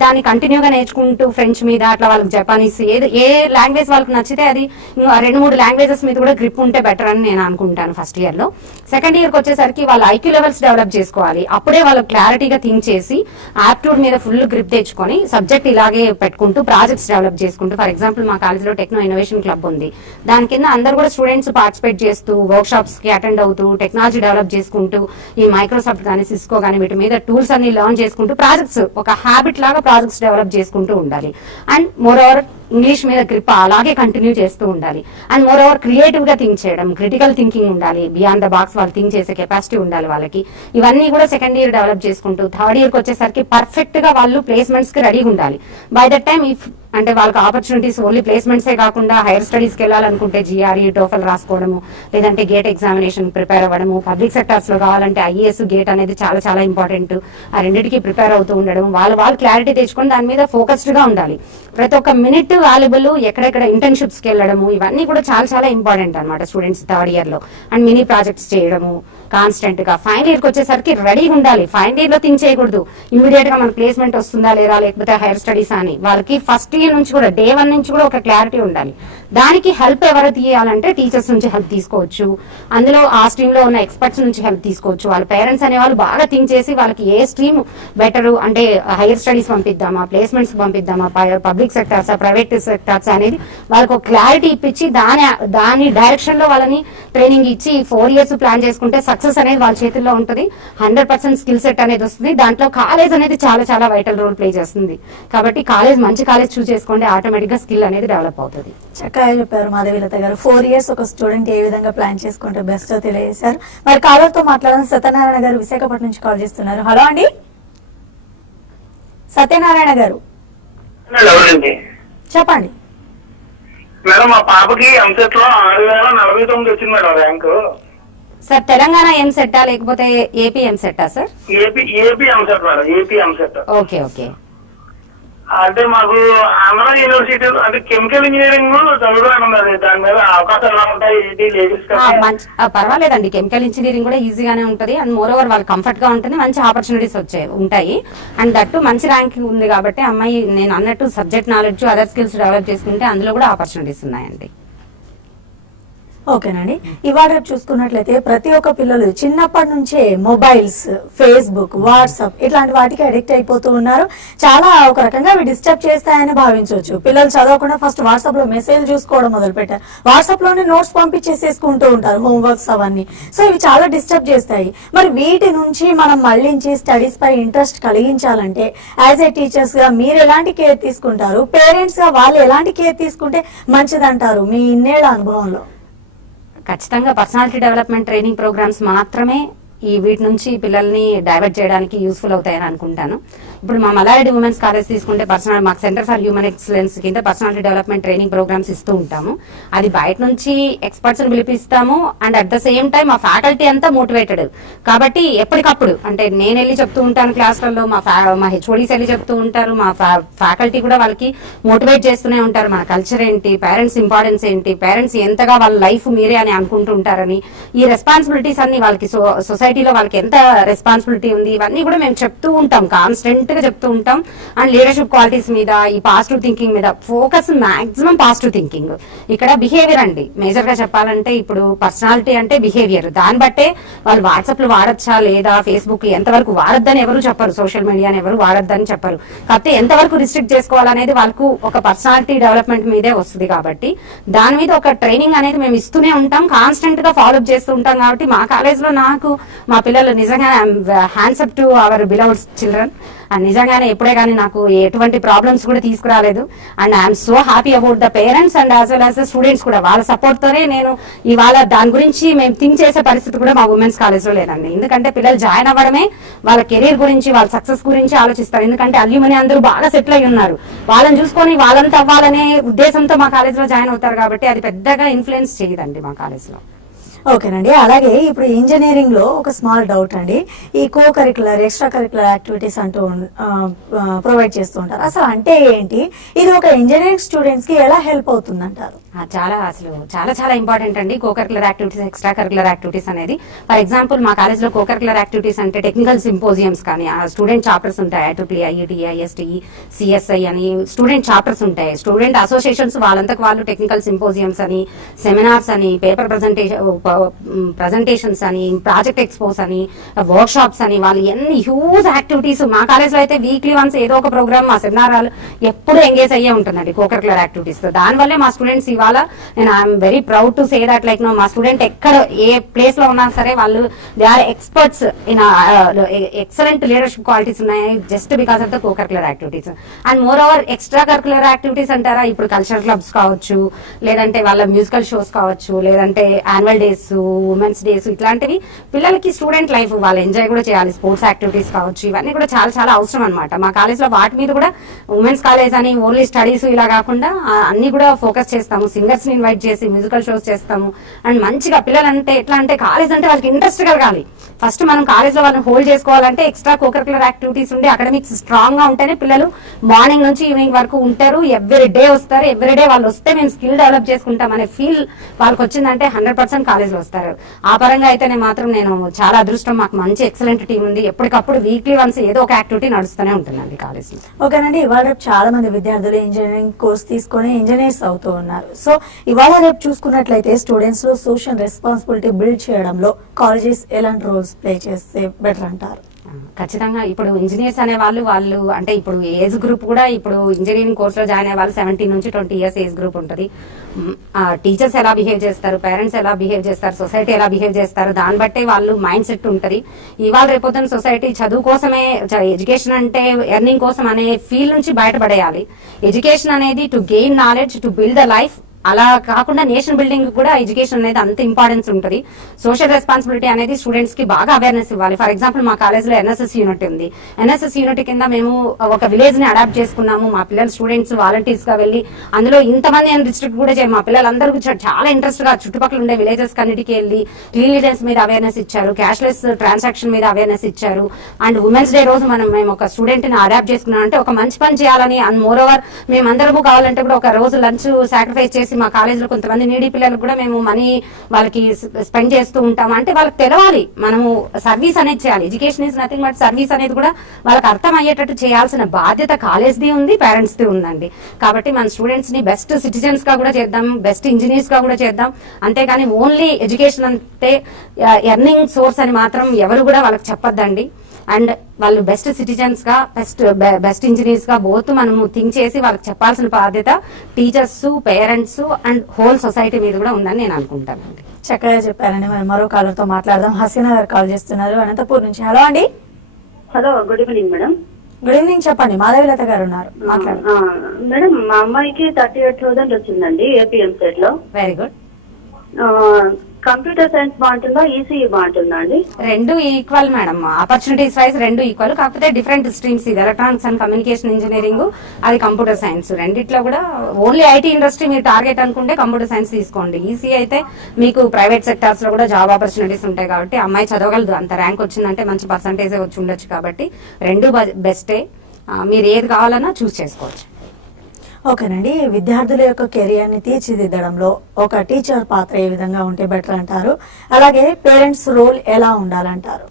దాన్ని కంటిన్యూగా నేర్చుకుంటూ ఫ్రెంచ్ మీద అట్లా వాళ్ళకి జపానీస్ ఏ లాంగ్వేజ్ వాళ్ళకి నచ్చితే అది 2-3 లాంగ్వేజెస్ మీద కూడా గ్రిప్ ఉంటే బెటర్ అని నేను అనుకుంటాను ఫస్ట్ ఇయర్ లో. సెకండ్ ఇయర్ కి వచ్చేసరికి వాళ్ళ IQ లెవెల్స్ డెవలప్ చేసుకోవాలి. అప్పుడే వాళ్ళు క్లారిటీగా థింక్ చేసి ఆప్టిట్యూడ్ మీద ఫుల్ గ్రిప్ తెచ్చుకొని సబ్జెక్ట్ ఇలాగే పెట్టుకుంటూ ప్రాజెక్ట్స్ డెవలప్ చేసుకుంటూ. ఫర్ ఎగ్జాంపుల్ మా కాలేజ్ లో టెక్నో ఇన్నోవేషన్ క్లబ్ ఉంది. దాని కింద అందరూ కూడా స్టూడెంట్స్ పార్టిసిపేట్ చేస్తూ వర్క్ షాప్స్ కి అటెండ్ అవుతూ టెక్నాలజీ డెవలప్ చేసుకుంటూ ఈ మైక్రోసాఫ్ట్ కానీ, సిస్కో కానీ వీటి మీద టూల్స్ అన్ని లర్న్ చేసుకుంటూ ప్రాజెక్ట్స్ ఒక హ్యాబిట్ లాగా ప్రాజెక్ట్స్ డెవలప్ చేసుకుంటూ ఉండాలి. అండ్ మోర్ ఓవర్ ఇంగ్లీష్ మీద గ్రిప్ అలాగే కంటిన్యూ చేస్తూ ఉండాలి. అండ్ మోర్ ఓవర్ క్రియేటివ్ గా థింక్ చేయడం, క్రిటికల్ థింకింగ్ ఉండాలి, బియాండ్ ద బాక్స్ వాళ్ళు థింక్ చేసే కెపాసిటీ ఉండాలి వాళ్ళకి. ఇవన్నీ కూడా సెకండ్ ఇయర్ డెవలప్ చేసుకుంటూ థర్డ్ ఇయర్ కి వచ్చేసరికి పర్ఫెక్ట్ గా వాళ్ళు ప్లేస్మెంట్స్ కి రెడీగా ఉండాలి. బై దట్ టైమ్ ఇఫ్ అంటే వాళ్ళకి ఆపర్చునిటీస్ ఓన్లీ ప్లేస్మెంట్సే కాకుండా హైయర్ స్టడీస్కి వెళ్ళాలనుకుంటే జిఆర్ఈ టోఫల్ రాసుకోవడము, లేదంటే గేట్ ఎగ్జామినేషన్ ప్రిపేర్ అవ్వడము, పబ్లిక్ సెక్టర్స్ లో కావాలంటే ఐఏఎస్ గేట్ అనేది చాలా చాలా ఇంపార్టెంట్. ఆ రెండింటికి ప్రిపేర్ అవుతూ ఉండడం, వాళ్ళు క్లారిటీ తెచ్చుకొని దాని మీద ఫోకస్డ్ గా ఉండాలి. ప్రతి ఒక్క మినిట్ వాల్యుబుల్. ఎక్కడెక్కడ ఇంటర్న్షిప్స్ కి వెళ్ళడము, ఇవన్నీ కూడా చాలా చాలా ఇంపార్టెంట్ అనమాట స్టూడెంట్స్ థర్డ్ ఇయర్ లో. అండ్ మినీ ప్రాజెక్ట్స్ చేయడము కాన్స్టెంట్ గా. ఫైనల్ ఇయర్ కి వచ్చేసరికి రెడీగా ఉండాలి. ఫైనల్ ఇయర్ లో థింక్ చేయకూడదు ఇమీడియట్ గా మన ప్లేస్మెంట్ వస్తుందా లేదా, లేకపోతే హైయర్ స్టడీస్ అని. వాళ్ళకి ఫస్ట్ ఇయర్ నుంచి కూడా డే 1 నుంచి కూడా ఒక క్లారిటీ ఉండాలి. దానికి హెల్ప్ ఎవరు తీయాలంటే టీచర్స్ నుంచి హెల్ప్ తీసుకోవచ్చు. అందులో ఆ స్ట్రీమ్ లో ఉన్న ఎక్స్పర్ట్స్ నుంచి హెల్ప్ తీసుకోవచ్చు. వాళ్ళ పేరెంట్స్ అనే వాళ్ళు బాగా థింక్ చేసి వాళ్ళకి ఏ స్ట్రీమ్ బెటర్, అంటే హైయర్ స్టడీస్ పంపిద్దామా, ప్లేస్మెంట్స్ పంపిద్దామా, పబ్లిక్ సెక్టార్స్ ప్రైవేట్ సెక్టార్స్ అనేది వాళ్ళకి ఒక క్లారిటీ ఇప్పించి దాని డైరెక్షన్ లో వాళ్ళని ట్రైనింగ్ ఇచ్చి 4 years ప్లాన్ చేసుకుంటే సక్సెస్ అనేది వాళ్ళ చేతుల్లో ఉంటుంది. 100% స్కిల్ సెట్ అనేది వస్తుంది. దాంట్లో కాలేజ్ అనేది చాలా చాలా వైటల్ రోల్ ప్లే చేస్తుంది. కాబట్టి మంచి కాలేజ్ చూస్ చేసుకోండి, ఆటోమేటిక్ గా స్కిల్ అనేది డెవలప్ అవుతుంది. చక్కగా చెప్పారు మాధవీలత గారు. 4 years ఒక స్టూడెంట్ ఏ విధంగా ప్లాన్ చేసుకుంటే బెస్ట్ తెలియజేశారు. మరి కాలర్ తో మాట్లాడాలని సత్యనారాయణ గారు విశాఖపట్నం నుంచి కాల్ చేస్తున్నారు. హలో అండి సత్యనారాయణ గారు, చెప్పండి. మేడం మా పాపకి ఎంసెట్ లో 6049 వచ్చింది మేడం ర్యాంకు. సార్ తెలంగాణ ఎంసెట్టా లేకపోతే ఏపీ ఎంసెట్టా sir? AP EAMCET madam, AP EAMCET. Okay okay. అంటే మాకు ఆంధ్ర యూనివర్సిటీ అంటే కెమికల్ ఇంజనీరింగ్ చదువుతాను. దాని మీద అవకాశాలు ఎలా ఉంటాయి ఏంటి లేడీస్? పర్వాలేదండి, కెమికల్ ఇంజనీరింగ్ కూడా ఈజీగానే ఉంటుంది. అండ్ మోర్ ఓవర్ వాళ్ళు కంఫర్ట్ గా ఉంటుంది, మంచి ఆపర్చునిటీస్ ఉంటాయి. అండ్ దట్టు మంచి ర్యాంకింగ్ ఉంది కాబట్టి అమ్మాయి నేను అన్నట్టు subject knowledge, other skills develop చేసుకుంటే అందులో కూడా ఆపర్చునిటీస్ ఉన్నాయండి. ఓకేనండి. ఇవాళ రేపు చూసుకున్నట్లయితే ప్రతి ఒక్క పిల్లలు చిన్నప్పటి నుంచే మొబైల్స్, ఫేస్బుక్, వాట్సాప్ ఇట్లాంటి వాటికి అడిక్ట్ అయిపోతూ ఉన్నారు. చాలా ఒక రకంగా అవి డిస్టర్బ్ చేస్తాయని భావించవచ్చు. పిల్లలు చదవకుండా ఫస్ట్ వాట్సాప్ లో మెసేజ్ చూసుకోవడం మొదలు పెట్టారు. వాట్సాప్ లోనే నోట్స్ పంపించేసేసుకుంటూ ఉంటారు, హోంవర్క్స్ అవన్నీ. సో ఇవి చాలా డిస్టర్బ్ చేస్తాయి. మరి వీటి నుంచి మనం మళ్లించి స్టడీస్ పై ఇంట్రెస్ట్ కలిగించాలంటే యాజ్ ఏ టీచర్స్ గా మీరు ఎలాంటి కేర్ తీసుకుంటారు, పేరెంట్స్ గా వాళ్ళు ఎలాంటి కేర్ తీసుకుంటే మంచిదంటారు మీ ఇన్నేళ్ల అనుభవంలో? ఖచ్చితంగా పర్సనాలిటీ డెవలప్మెంట్ ట్రైనింగ్ ప్రోగ్రామ్స్ మాత్రమే వీటి నుంచి పిల్లల్ని డైవర్ట్ చేయడానికి యూస్ఫుల్ అవుతాయని అనుకుంటాను. ఇప్పుడు మా మల్లారెడ్డి ఉమెన్స్ కాలేజ్ తీసుకుంటే మాకు సెంటర్ ఫర్ హ్యూమన్ ఎక్సలెన్స్ కింద పర్సనాలిటీ డెవలప్మెంట్ ట్రైనింగ్ ప్రోగ్రామ్స్ ఇస్తూ ఉంటాము. అది బయట నుంచి ఎక్స్పర్ట్స్ ని పిలిపిస్తాము. And at the same time మా ఫ్యాకల్టీ అంతా మోటివేటెడ్ కాబట్టి ఎప్పటికప్పుడు అంటే నేను వెళ్ళి చెప్తూ ఉంటాను క్లాసులలో, మా హెచ్ఓడీస్ వెళ్ళి చెప్తూ ఉంటారు, మా ఫ్యాకల్టీ కూడా వాళ్ళకి మోటివేట్ చేస్తూనే ఉంటారు. మన కల్చర్ ఏంటి, పేరెంట్స్ ఇంపార్టెన్స్ ఏంటి, పేరెంట్స్ ఎంతగా వాళ్ళ లైఫ్ మీరే అని అనుకుంటూ ఉంటారని, ఈ రెస్పాన్సిబిలిటీస్ అన్ని వాళ్ళకి సొసైటీలో వాళ్ళకి ఎంత రెస్పాన్సిబిలిటీ ఉంది ఇవన్నీ కూడా మేము చెప్తూ ఉంటాం, కాన్స్టెంట్ గా చెప్తూ ఉంటాం. అండ్ లీడర్షిప్ క్వాలిటీస్ మీద, ఈ పాజిటివ్ థింకింగ్ మీద ఫోకస్, మాక్సిమం పాజిటివ్ థింకింగ్. ఇక్కడ బిహేవియర్ అండి మేజర్ గా చెప్పాలంటే. ఇప్పుడు పర్సనాలిటీ అంటే బిహేవియర్, దాన్ని బట్టే వాళ్ళు వాట్సాప్ లో వాడచ్చా లేదా, ఫేస్బుక్ ఎంతవరకు వాడొద్దని ఎవరు చెప్పరు, సోషల్ మీడియాని ఎవరు వాడొద్దని చెప్పరు. కాకపోతే ఎంతవరకు రిస్ట్రిక్ట్ చేసుకోవాలనేది వాళ్ళకు ఒక పర్సనాలిటీ డెవలప్మెంట్ మీదే వస్తుంది. కాబట్టి దాని మీద ఒక ట్రైనింగ్ అనేది మేము ఇస్తూనే ఉంటాం, కాన్స్టెంట్ గా ఫాలోఅప్ చేస్తూ ఉంటాం. కాబట్టి మా కాలేజ్ లో నాకు మా పిల్లలు నిజంగా hands up to our beloved children. And నిజంగానే ఎప్పుడే కానీ నాకు ఎటువంటి ప్రాబ్లమ్స్ కూడా తీసుకురాలేదు. And I'm so happy about the parents and as well as the students కూడా. వాళ్ళ సపోర్ట్ తోనే నేను ఇవాళ దాని గురించి మేము థింక్ చేసే పరిస్థితి కూడా మా ఉమెన్స్ కాలేజ్ లో లేదండి. ఎందుకంటే పిల్లలు జాయిన్ అవ్వడమే వాళ్ళ కెరీర్ గురించి, వాళ్ళ సక్సెస్ గురించి ఆలోచిస్తారు. ఎందుకంటే అల్యూమిని అందరూ బాగా సెటిల్ అయి ఉన్నారు, వాళ్ళని చూసుకొని వాళ్ళంతా అవ్వాలనే ఉద్దేశంతో మా కాలేజ్ లో జాయిన్ అవుతారు. కాబట్టి అది పెద్దగా ఇన్ఫ్లుయెన్స్ చేయదండి మా కాలేజ్ లో. ఓకేనండి. అలాగే ఇప్పుడు ఇంజనీరింగ్ లో ఒక స్మాల్ డౌట్ అండి. ఈ co curricular, extra curricular activities అంటూ ప్రొవైడ్ చేస్తూ ఉంటారు. అసలు అంటే ఏంటి, ఇది ఒక ఇంజనీరింగ్ స్టూడెంట్స్ కి ఎలా హెల్ప్ అవుతుంది అంటారు? చాలా ఇంపార్టెంట్ అండి co curricular activities, extra curricular activities అనేది. ఫర్ ఎగ్జాంపుల్ మా కాలేజ్ లో కో కరికులర్ యాక్టివిటీస్ అంటే టెక్నికల్ సింపోజియమ్స్ కానీ, ఆ స్టూడెంట్ చాప్టర్స్ ఉంటాయి, IEEE, IET, ISTE, CSI అని స్టూడెంట్ చాప్టర్స్ ఉంటాయి. స్టూడెంట్ అసోసియేషన్స్ వాళ్ళంతకు వాళ్ళు టెక్నికల్ సింపోజియమ్స్ అని, సెమినార్స్ అని, పేపర్ ప్రెజెంటేషన్, ప్రజెంటేషన్స్ అని, ప్రాజెక్ట్ ఎక్స్పోస్ అని, వర్క్ షాప్స్ అని, వాళ్ళు ఎన్ని హ్యూజ్ యాక్టివిటీస్. మా కాలేజ్ లో అయితే వీక్లీ వన్స్ ఏదో ఒక ప్రోగ్రామ్, మా సెమినార్ ఎప్పుడు ఎంగేజ్ అయ్యే ఉంటుందండి కోకరికులర్ యాక్టివిటీస్ తో. దానివల్లే మా స్టూడెంట్స్ ఇవాళ నేను I am very proud to say that like మా స్టూడెంట్ ఎక్కడ ఏ ప్లేస్ లో ఉన్నా సరే వాళ్ళు they are experts in excellent leadership qualities ఉన్నాయి just because of the cocurricular activities. And moreover extracurricular activities అంటారా, ఇప్పుడు కల్చరల్ క్లబ్స్ కావచ్చు, లేదంటే వాళ్ళ మ్యూజికల్ షోస్ కావచ్చు, లేదంటే యాన్యువల్ డేస్, ఉమెన్స్ డేస్, ఇట్లాంటివి పిల్లలకి స్టూడెంట్ లైఫ్ వాళ్ళు ఎంజాయ్ కూడా చేయాలి. స్పోర్ట్స్ యాక్టివిటీస్ కావచ్చు, ఇవన్నీ కూడా చాలా చాలా అవసరం అనమాట. మా కాలేజ్ లో వాటి మీద కూడా ఉమెన్స్ కాలేజ్ అని ఓన్లీ స్టడీస్ ఇలా కాకుండా అన్ని కూడా ఫోకస్ చేస్తాము. సింగర్స్ ని ఇన్వైట్ చేసి మ్యూజికల్ షోస్ చేస్తాము. అండ్ మంచిగా పిల్లలంటే ఎట్లా అంటే కాలేజ్ అంటే వాళ్ళకి ఇంట్రెస్ట్ కలగాలి. ఫస్ట్ మనం కాలేజ్ లో వాళ్ళని హోల్డ్ చేసుకోవాలంటే ఎక్స్ట్రా కోకరికులర్ యాక్టివిటీస్ ఉండి అకాడమిక్స్ స్ట్రాంగ్ గా ఉంటేనే పిల్లలు మార్నింగ్ నుంచి ఈవినింగ్ వరకు ఉంటారు. ఎవ్రీ డే వస్తారు. ఎవ్రీ డే వాళ్ళు వస్తే మేము స్కిల్ డెవలప్ చేసుకుంటాం అనే ఫీల్ వాళ్ళకి వచ్చిందంటే 100% కాలేజ్ లో వస్తారు. ఆ పరంగా అయితేనే మాత్రం నేను చాలా అదృష్టం. మాకు మంచి ఎక్సలెంట్ టీం ఉంది. ఎప్పటికప్పుడు వీక్లీ వన్స్ ఏదో ఒక యాక్టివిటీ నడుస్తూనే ఉంటుందండి కాలేజ్ లో. ఓకేనండి, ఇవాళ చాలా మంది విద్యార్థులు ఇంజనీరింగ్ కోర్స్ తీసుకొని ఇంజనీర్స్ అవుతూ ఉన్నారు. సో ఇవాళ రేపు చూసుకున్నట్లయితే స్టూడెంట్స్ లో సోషల్ రెస్పాన్సిబిలిటీ బిల్డ్ చేయడంలో కాలేజెస్ ఎలాంటి రోల్స్ ప్లే చేస్తే బెటర్ అంటారు? ఖచ్చితంగా ఇప్పుడు ఇంజనీర్స్ అనే వాళ్ళు అంటే ఇప్పుడు ఏజ్ గ్రూప్ కూడా ఇప్పుడు ఇంజనీరింగ్ కోర్స్ లో జాయిన్ అయ్యే వాళ్ళు 17 నుంచి 20 ఇయర్స్ ఏజ్ గ్రూప్ ఉంటుంది. టీచర్స్ ఎలా బిహేవ్ చేస్తారు, పేరెంట్స్ ఎలా బిహేవ్ చేస్తారు, సొసైటీ ఎలా బిహేవ్ చేస్తారు, దాన్ని బట్టే వాళ్ళు మైండ్ సెట్ ఉంటుంది. ఇవాళ రేపొద్దున సొసైటీ చదువు కోసమే, ఎడ్యుకేషన్ అంటే ఎర్నింగ్ కోసం అనే ఫీల్ నుంచి బయటపడేయాలి. ఎడ్యుకేషన్ అనేది to gain knowledge, to build the life. అలా కాకుండా నేషన్ బిల్డింగ్ కూడా ఎడ్యుకేషన్ అనేది అంత ఇంపార్టెన్స్ ఉంటుంది. సోషల్ రెస్పాన్సిబిలిటీ అనేది స్టూడెంట్స్ కి బాగా అవేర్నెస్ ఇవ్వాలి. ఫర్ ఎగ్జాంపుల్ మా కాలేజ్ లో ఎన్ఎస్ఎస్ యూనిట్ ఉంది. ఎన్ఎస్ఎస్ యూనిట్ కింద మేము ఒక విలేజ్ ని అడాప్ట్ చేసుకున్నాము. మా పిల్లలు స్టూడెంట్స్ వాలంటీర్స్ గా వెళ్లి అందులో ఇంతమంది డిస్ట్రిక్ట్ కూడా మా పిల్లలందరూ చాలా ఇంట్రెస్ట్ గా చుట్టుపక్కల ఉండే విలేజెస్ కన్నిటికి వెళ్లి క్లీన్లీనెస్ మీద అవేర్నెస్ ఇచ్చారు, క్యాష్లెస్ ట్రాన్సాక్షన్ మీద అవేర్నెస్ ఇచ్చారు. అండ్ ఉమెన్స్ డే రోజు మేము ఒక స్టూడెంట్ ని అడాప్ట్ చేసుకున్నాం అంటే ఒక మంచి పని చేయాలని. అండ్ మోర్ ఓవర్ మేమందరము కావాలంటే కూడా ఒక రోజు లంచ్ సాక్రిఫైస్ చేసి మా కాలేజ్ లో కొంతమంది నీడీ పిల్లలకు కూడా మేము మనీ వాళ్ళకి స్పెండ్ చేస్తూ ఉంటాం. అంటే వాళ్ళకి తెలవాలి మనము సర్వీస్ అనేది చేయాలి. Education is nothing but service అనేది కూడా వాళ్ళకి అర్థం అయ్యేటట్టు చేయాల్సిన బాధ్యత కాలేజ్ ది ఉంది, పేరెంట్స్ ది ఉందండి. కాబట్టి మన స్టూడెంట్స్ ని బెస్ట్ సిటిజన్స్ గా కూడా చేద్దాం, బెస్ట్ ఇంజనీర్స్ గా కూడా చేద్దాం. అంతేగాని ఓన్లీ ఎడ్యుకేషన్ అంటే ఎర్నింగ్ సోర్స్ అని మాత్రం ఎవరు కూడా వాళ్ళకి చెప్పొద్దండి. అండ్ వాళ్ళు బెస్ట్ సిటిజన్స్ గా, బెస్ట్ ఇంజనీర్స్ గా బోత్ మనము థింక్ చేసి వాళ్ళకి చెప్పాల్సిన బాధ్యత teachers, parents and whole society మీద కూడా ఉందని నేను అనుకుంటానండి. చక్కగా చెప్పారండి. మనం మరో కాలర్ తో మాట్లాడదాం. హసీనా గారు కాల్ చేస్తున్నారు అనంతపూర్ నుంచి. హలో అండి. Hello, good evening madam. Good evening, చెప్పండి. మాధవీలత గారు ఉన్నారు, మాట్లాడండి. మేడం, మా అమ్మాయికి 38,000 వచ్చిందండి ఏపీఎంసెట్ లో. Very good. కంప్యూటర్ సైన్స్ బాగుంటుందా, ఈసీఈ బాగుంటుందా అండి? రెండు ఈక్వల్ మేడం. ఆపర్చునిటీస్ వైజ్ రెండు ఈక్వల్, కాకపోతే డిఫరెంట్ స్ట్రీమ్స్. ఇది ఎలక్ట్రానిక్స్ అండ్ కమ్యూనికేషన్ ఇంజనీరింగ్, అది కంప్యూటర్ సైన్స్. రెండిట్లో కూడా ఓన్లీ ఐటీ ఇండస్ట్రీ మీరు టార్గెట్ అనుకుంటే కంప్యూటర్ సైన్స్ తీసుకోండి. ఈసీ అయితే మీకు ప్రైవేట్ సెక్టార్స్ లో కూడా జాబ్ ఆపర్చునిటీస్ ఉంటాయి కాబట్టి అమ్మాయి చదవగలదు. అంత ర్యాంక్ వచ్చిందంటే మంచి పర్సంటేజ్ వచ్చి ఉండొచ్చు. కాబట్టి రెండు బెస్టే. మీరు ఏది కావాలన్నా చూస్ చేసుకోవచ్చు. ఓకేనండి, విద్యార్థుల యొక్క కెరియర్ ని తీర్చిదిద్దడంలో ఒక టీచర్ పాత్ర ఏ విధంగా ఉంటే బెటర్ అంటారు? అలాగే పేరెంట్స్ రోల్ ఎలా ఉండాలంటారు?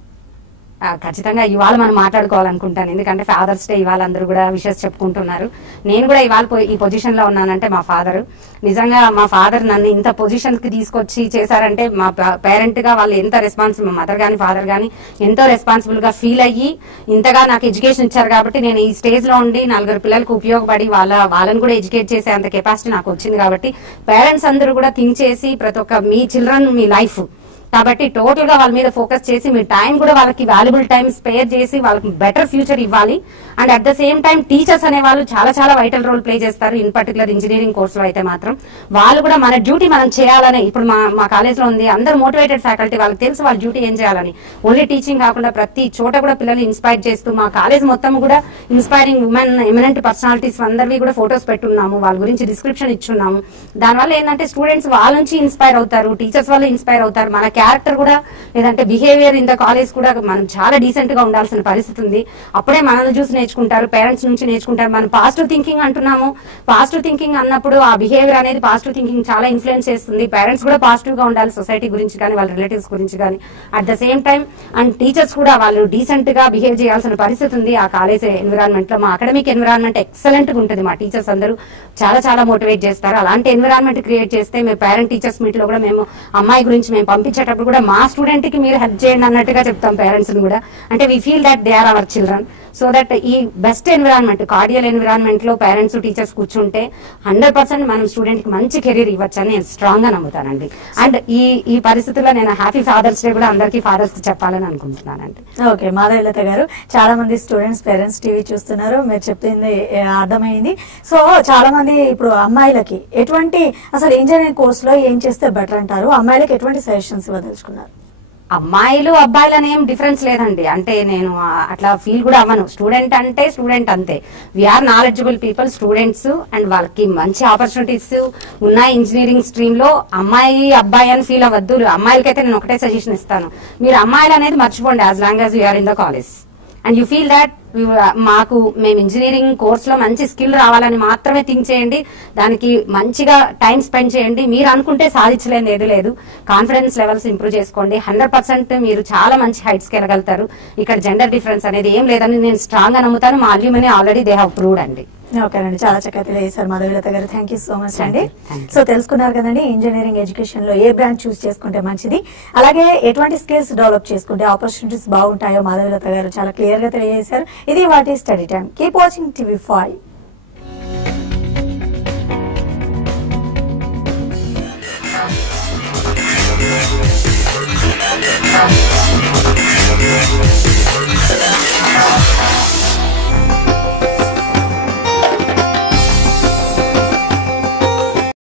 ఖచ్చితంగా ఇవాళ మనం మాట్లాడుకోవాలనుకుంటాను. ఎందుకంటే ఫాదర్స్ డే ఇవాళ అందరూ కూడా విషెస్ చెప్పుకుంటున్నారు. నేను కూడా ఇవాళ ఈ పొజిషన్ లో ఉన్నానంటే మా ఫాదర్, నిజంగా మా ఫాదర్ నన్ను ఇంత పొజిషన్ కి తీసుకొచ్చి చేశారంటే మా పేరెంట్ గా వాళ్ళు ఎంత రెస్పాన్సిబుల్, మా మదర్ గానీ ఫాదర్ గానీ ఎంతో రెస్పాన్సిబుల్ గా ఫీల్ అయ్యి ఇంతగా నాకు ఎడ్యుకేషన్ ఇచ్చారు. కాబట్టి నేను ఈ స్టేజ్ లో ఉండి 4 పిల్లలకు ఉపయోగపడి వాళ్ళని కూడా ఎడ్యుకేట్ చేసే అంత కెపాసిటీ నాకు వచ్చింది. కాబట్టి పేరెంట్స్ అందరూ కూడా థింక్ చేసి ప్రతి ఒక్క మీ చిల్డ్రన్ మీ లైఫ్ కాబట్టి టోటల్ గా వాళ్ళ మీద ఫోకస్ చేసి మీ టైం కూడా వాళ్ళకి వాల్యుబుల్ టైం స్పేర్ చేసి వాళ్ళకి బెటర్ ఫ్యూచర్ ఇవ్వాలి. And at the same time teachers అనే వాళ్ళు చాలా చాలా వైటల్ రోల్ ప్లే చేస్తారు. ఇన్ పర్టికులర్ ఇంజనీరింగ్ కోర్స్ లో అయితే మాత్రం వాళ్ళు కూడా మన డ్యూటీ మనం చేయాలని. ఇప్పుడు మా కాలేజ్ లో ఉంది, అందరు మోటివేటెడ్ ఫ్యాకల్టీ, వాళ్ళకి తెలుసు వాళ్ళ డ్యూటీ ఏం చేయాలని. ఓన్లీ టీచింగ్ కాకుండా ప్రతి చోట కూడా పిల్లలు ఇన్స్పైర్ చేస్తూ మా కాలేజ్ మొత్తం కూడా ఇన్స్పైరింగ్ ఉమెన్ ఎమినెంట్ పర్సనాలిటీస్ అందరివి కూడా ఫొటోస్ పెట్టున్నాము, వాళ్ళ గురించి డిస్క్రిప్షన్ ఇచ్చున్నాము. దానివల్ల ఏంటంటే స్టూడెంట్స్ వాళ్ళ నుంచి ఇన్స్పైర్ అవుతారు, టీచర్స్ వల్ల ఇన్స్పైర్ అవుతారు. మన క్యారెక్టర్ కూడా లేదంటే బిహేవియర్ ఇన్ ద కాలేజ్ కూడా మనం చాలా డీసెంట్ గా ఉండాల్సిన పరిస్థితి ఉంది. అప్పుడే మనల్ని చూసి నేర్చుకుంటారు, పేరెంట్స్ నుంచి నేర్చుకుంటారు. మనం పాజిటివ్ థింకింగ్ అంటున్నాము, పాజిటివ్ థింకింగ్ అన్నప్పుడు ఆ బిహేవియర్ అనేది పాజిటివ్ థింకింగ్ చాలా ఇన్ఫ్లుయెన్స్ చేస్తుంది. పేరెంట్స్ కూడా పాజిటివ్ గా ఉండాలి, సొసైటీ గురించి కానీ వాళ్ళ రిలేటివ్స్ గురించి కానీ. At the same time and teachers కూడా వాళ్ళు డీసెంట్ గా బిహేవ్ చేయాల్సిన పరిస్థితి ఉంది ఆ కాలేజ్ ఎన్విరాన్మెంట్ లో. మా అకాడమిక్ ఎన్విరాన్మెంట్ ఎక్సలెంట్ గా ఉంటుంది, మా టీచర్స్ అందరూ చాలా చాలా మోటివేట్ చేస్తారు. అలాంటి ఎన్విరాన్మెంట్ క్రియేట్ చేస్తే మేము పేరెంట్ టీచర్స్ మీట్ లో కూడా మేము అమ్మాయి గురించి మేము పంపించేటప్పుడు కూడా మా స్టూడెంట్ కి మీరు హెల్ప్ చేయండి అన్నట్టుగా చెప్తాం పేరెంట్స్ కూడా. అంటే we feel that they are our children. So that ఈ బెస్ట్ ఎన్విరాన్మెంట్, కార్డియల్ ఎన్విరాన్మెంట్ లో పేరెంట్స్ టీచర్స్ కూర్చుంటే 100% మనం స్టూడెంట్ కి మంచి కెరీర్ ఇవ్వచ్చని నేను స్ట్రాంగ్ గా నమ్ముతానండి. అండ్ ఈ పరిస్థితుల్లో నేను హ్యాపీ ఫాదర్స్ డే కూడా అందరికీ ఫాదర్స్ చెప్పాలని అనుకుంటున్నానండి. ఓకే, మాధవీలత గారు, చాలా మంది స్టూడెంట్స్ పేరెంట్స్ టీవీ చూస్తున్నారు, మీరు చెప్పింది అర్థమైంది. సో చాలా మంది ఇప్పుడు అమ్మాయిలకి ఎటువంటి అసలు ఇంజనీరింగ్ కోర్సులో ఏం చేస్తే బెటర్ అంటారు, అమ్మాయిలకి ఎటువంటి సజెషన్స్ ఇవ్వదలుచుకున్నారు? అమ్మాయిలు అబ్బాయిలని ఏం డిఫరెన్స్ లేదండి. అంటే నేను అట్లా ఫీల్ కూడా అవ్వను. స్టూడెంట్ అంటే స్టూడెంట్ అంతే. We are knowledgeable people students, and వాళ్ళకి మంచి ఆపర్చునిటీస్ ఉన్నాయి ఇంజనీరింగ్ స్ట్రీమ్ లో. అమ్మాయి అబ్బాయి అని ఫీల్ అవ్వద్దు. అమ్మాయిలకైతే నేను ఒకటే సజెషన్ ఇస్తాను, మీరు అమ్మాయిలు అనేది మర్చిపోండి as long as you are in the college and you feel that మేము ఇంజనీరింగ్ కోర్స్ లో మంచి స్కిల్ రావాలని మాత్రమే థింక్ చేయండి. దానికి మంచిగా టైం స్పెండ్ చేయండి. మీరు అనుకుంటే సాధించలేని ఏది లేదు. కాన్ఫిడెన్స్ లెవెల్స్ ఇంప్రూవ్ చేసుకోండి. 100% మీరు చాలా మంచి హైట్స్ కి వెళ్ళగలుగుతారు. ఇక్కడ జెండర్ డిఫరెన్స్ అనేది ఏం లేదని నేను స్ట్రాంగ్ గా నమ్ముతాను. మా alumni already they have proved అండి. ఓకేనండి, చాలా చక్కగా తెలియజేశారు మాధవీలత గారు. థ్యాంక్ యూ సో మచ్ అండి. సో తెలుసుకున్నారు కదండి ఇంజనీరింగ్ ఎడ్యుకేషన్ లో ఏ బ్రాంచ్ చూస్ చేసుకుంటే మంచిది, అలాగే ఎటువంటి స్కిల్స్ డెవలప్ చేసుకుంటే ఆపర్చునిటీస్ బాగుంటాయో మాధవీలత గారు చాలా క్లియర్ గా తెలియజేశారు. ఇది వాటి study time. Keep watching TV5.